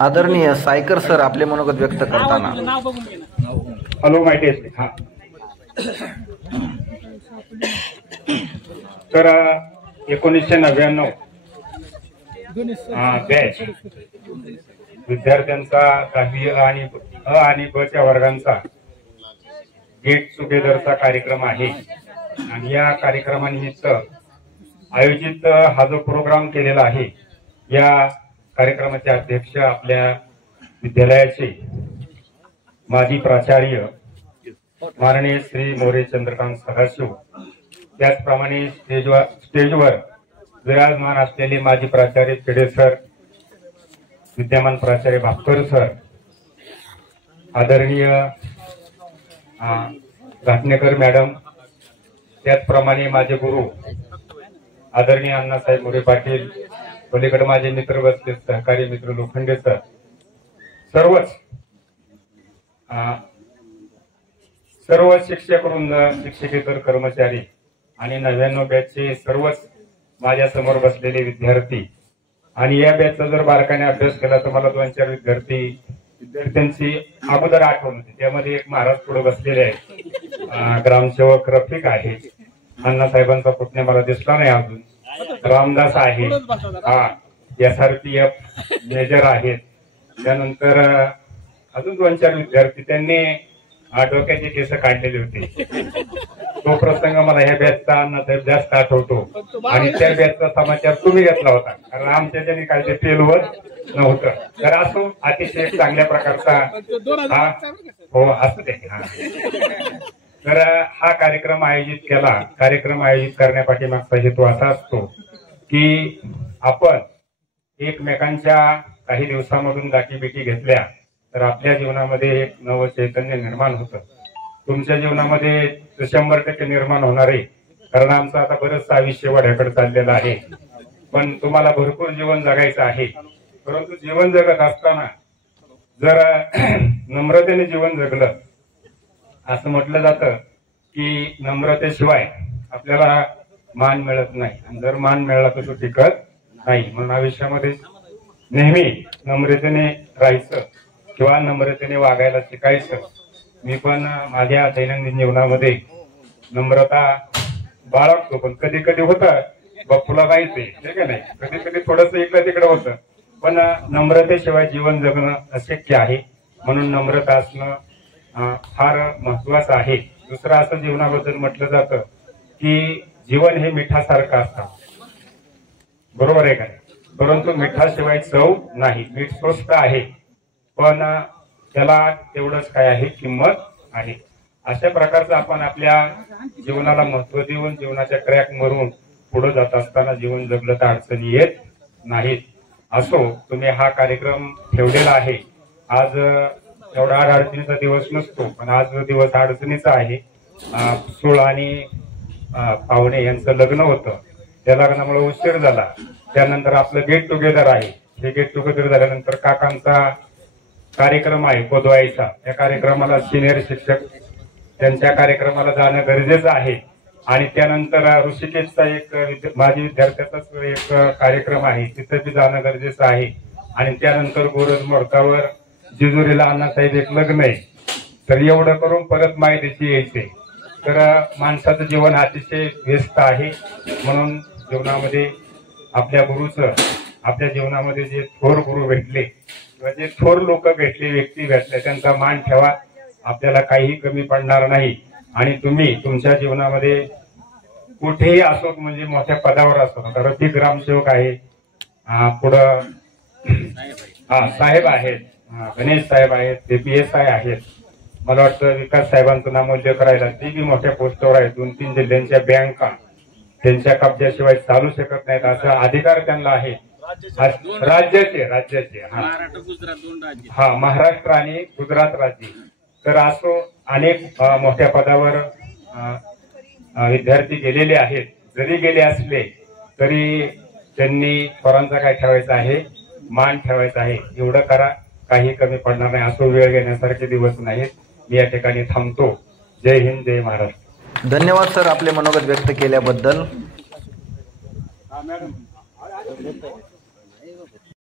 आदरणीय सायकर सर आपले मनोगत व्यक्त करताना. हॅलो माय टेस्ट. हा तर 1999 बॅच विद्यार्थ्यांचा 10वी आणि ब च्या वर्गांचा गेट टुगेदरचा कार्यक्रम आहे आणि या कार्यक्रमानिमित्त आयोजित हा जो प्रोग्राम केलेला आहे या कार्यक्रमाचे अध्यक्ष आपल्या विद्यालयाचे माजी प्राचार्य माननीय श्री मोरे चंद्रकांत सदाशिव, त्याचप्रमाणे स्टेजवर विराजमान असलेले माजी प्राचार्य खेडे सर, विद्यमान प्राचार्य भापकर सर, आदरणीय घाटणेकर मॅडम, त्याचप्रमाणे माझे गुरु आदरणीय अण्णासाहेब मोरे पाटील, पलीकडे माझे मित्र बसले सहकारी मित्र लोखंडे सर, सर्व शिक्षक वृंद, शिक्षकेतर कर्मचारी आणि 99 बॅचचे सर्वच माझ्या समोर बसलेले विद्यार्थी आणि या बॅचचा जर बारकाने अभ्यास केला तर मला 2-4 विद्यार्थ्यांची अगोदर आठवण होती. त्यामध्ये एक महाराज पुढे बसलेले आहे, ग्रामसेवक रफिक आहे, अण्णासाहेबांचा पुतण्या मला दिसला नाही अजून, रामदास आहे, SRPF मेजर आहेत, त्यानंतर अजून 2-4 विद्यार्थी त्यांनी डोक्याचे केस काढलेले होते. तो प्रसंग मला ह्या बॅचचा अण्णासाहेब जास्त आठवतो आणि त्या बॅचचा समाचार तुम्ही घेतला होता, कारण आमच्या ज्यांनी काय ते पेलवत नव्हतं. तर असो, अतिशय चांगल्या प्रकारचा हो असू दे. तर हा कार्यक्रम आयोजित केला. कार्यक्रम आयोजित करण्यापाठीमागचा हेतू असा असतो की आपण एकमेकांच्या काही दिवसामधून गाठीबिटी घेतल्या तर आपल्या जीवनामध्ये एक नवं चैतन्य निर्माण होतं. तुमच्या जीवनामध्ये 100% निर्माण होणार आहे, कारण आमचं आता बरंच आयुष्य वाढ्याकडे चाललेलं आहे. पण तुम्हाला भरपूर जीवन जगायचं आहे. परंतु जीवन जगत असताना जर नम्रतेने जीवन जगलं, असं म्हटलं जातं की नम्रतेशिवाय आपल्याला मान मिळत नाही, आणि जर मान मिळाला तर तो टिकत नाही. म्हणून आयुष्यामध्ये नेहमी नम्रतेने राहायचं किंवा नम्रतेने वागायला शिकायचं. मी पण माझ्या दैनंदिन जीवनामध्ये नम्रता बाळगतो, पण कधी कधी होतं बापूला माहिती ठीक आहे नाही, कधी कधी थोडस इकडं तिकडं होतं, पण नम्रतेशिवाय जीवन जगणं अशक्य आहे. म्हणून नम्रता असणं फार महत्वाचं आहे. दुसरं असं जीवनाबद्दल म्हटलं जातं की जीवन हे मिठासारखं असतं, बरोबर आहे का? परंतु मिठाशिवाय चव नाही. मीठ स्वस्त आहे पण त्याला तेवढंच काय आहे, किंमत आहे. अशा प्रकारचं आपण आपल्या जीवनाला महत्व देऊन जीवनाच्या ट्रॅक मरून पुढे जात असताना जीवन जगलं तर अडचणी येत नाहीत. असो, तुम्ही हा कार्यक्रम ठेवलेला आहे. आज एवढा अडचणीचा दिवस नसतो, पण आज जो दिवस अडचणीचा आहे. सूळ आणि पाहुणे यांचं लग्न होतं, त्या लग्नामुळे उशीर झाला. त्यानंतर आपलं गेट टुगेदर आहे. हे गेट टुगेदर झाल्यानंतर काकांचा कार्यक्रम आहे पोदवायचा. त्या कार्यक्रमाला सिनियर शिक्षक त्यांच्या कार्यक्रमाला जाणं गरजेचं आहे. आणि त्यानंतर ऋषिकेशचा एक माजी विद्यार्थ्याचाच एक कार्यक्रम आहे, तिथं बी जाणं गरजेचं आहे. आणि त्यानंतर गोरज मोडकावर जेजुरीला अण्णासाहेब एक लग्न आहे. तर एवढं करून परत मायदेशी यायचे. तर माणसाचं जीवन अतिशय व्यस्त आहे. म्हणून जीवनामध्ये आपल्या गुरुचं, आपल्या जीवनामध्ये जे थोर गुरु भेटले किंवा जे थोर लोक भेटले, व्यक्ती भेटले, त्यांचा मान ठेवा. आपल्याला काही कमी पडणार नाही. आणि तुम्ही तुमच्या जीवनामध्ये कुठेही असो, म्हणजे मोठ्या पदावर असो, रफिक ग्रामसेवक आहे, पुढं साहेब आहेत, गणेश साहेब आहेत, PSI आहेत, मला वाटतं विकास साहेबांचं नाम उल्लेख करायला, ते बी मोठ्या पोस्टवर आहेत. 2-3 जिल्ह्यांच्या बँका त्यांच्या कब्जाशिवाय चालू शकत नाहीत, असा अधिकार त्यांना आहे. राज्याचे महाराष्ट्र आणि गुजरात राज्य. तर असो, अनेक मोठ्या पदावर विद्यार्थी गेलेले आहेत. जरी गेले असले तरी त्यांनी थोरांचा काय ठेवायचा आहे, मान ठेवायचा आहे. एवढं करा, काही कमी पडणार नाही. असो, वेळ घेण्यासारखे दिवस नाहीत. मी या ठिकाणी थांबतो. जय हिंद, जय महाराष्ट्र. धन्यवाद सर आपले मनोगत व्यक्त केल्याबद्दल.